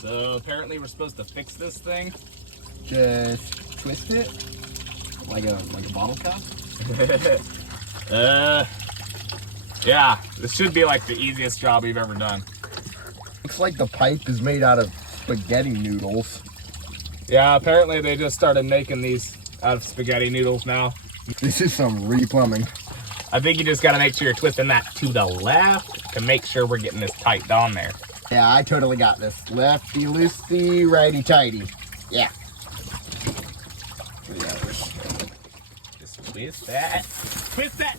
So apparently we're supposed to fix this thing. Just twist it like a bottle cap. Yeah, this should be like the easiest job we've ever done. Looks like the pipe is made out of spaghetti noodles. Yeah, apparently they just started making these out of spaghetti noodles now. This is some re-plumbing. I think you just gotta make sure you're twisting that to the left to make sure we're getting this tight on there. Yeah, I totally got this. Lefty loosey, righty tighty. Yeah. Just twist that. Twist that!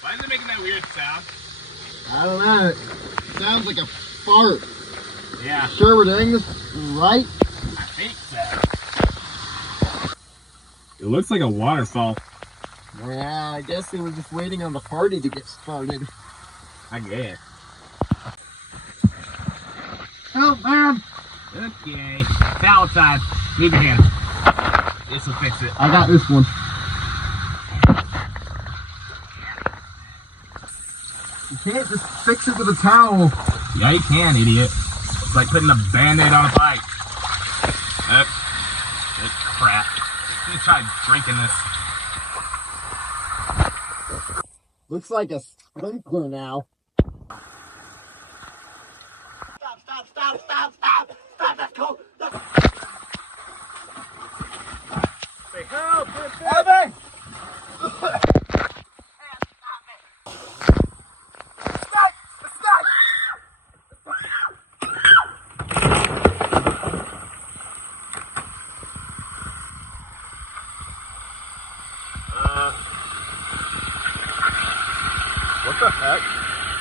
Why is it making that weird sound? I don't know. It sounds like a fart. Yeah, Sure we're doing this right? I think so. It looks like a waterfall. Yeah, I guess they were just waiting on the party to get started. I guess. Help, man! Okay. Towel time. Move your hand. This will fix it. I got this one. You can't just fix it with a towel. Yeah, you can, idiot. It's like putting a band-aid on a pipe. This crap. Let me try drinking this. Looks like a sprinkler now. Stop, that's cold. Say help! Help me! What the heck?